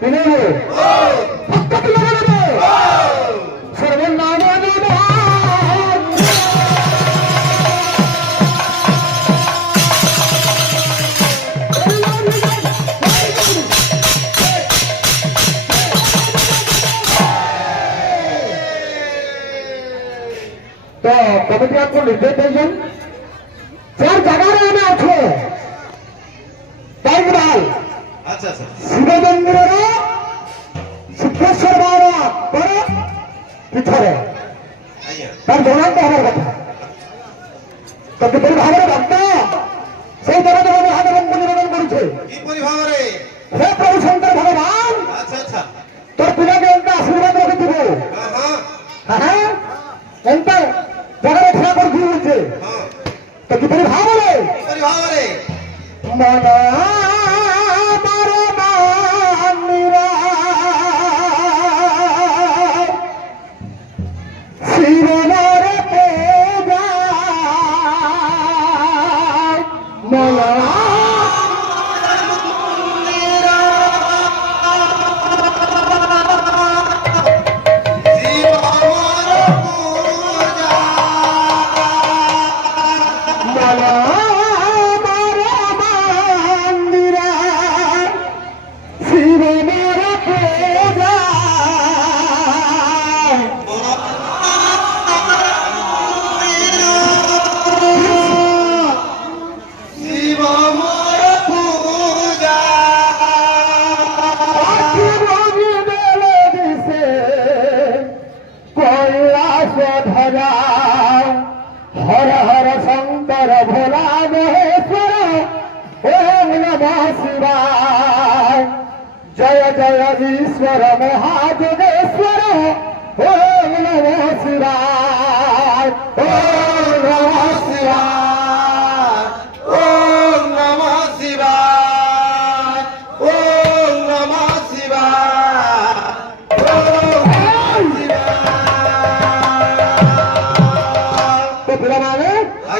তিনিবে ভক্ত তুলে দেবে সর্বনাম তো কমিটি আপনার নির্দেশ দিয়েছেন যার জায়গায় আমি আছে তাই বল আচ্ছা আচ্ছা শিব মন্দিরের সিদ্ধেশ্বর বাবা করে পিছনে তার জনাতে হবার কথা তো কিপরি ভাବରେ ভক্ত সেই দেব দেব মহাদেবଙ୍କୁ নিবেদন କରୁছে কিপরি ভাବରେ হে প্রভু শঙ্কর ভগবান আচ্ছা আচ্ছা তোর পিলাকে এমনি আশীর্বাদ রଖିଥିବୁ হ্যাঁ ଏମତି ଜାଗାରେ ଠିଆ କରିଥିବୁ ବলছে ତ କିପରି ଭାବରେ ମନ हर हर शंकर भोला महेश्वर ओम नमः शिवाय जय जय ईश्वर महाजोगेश्वर ओम नमः शिवाय।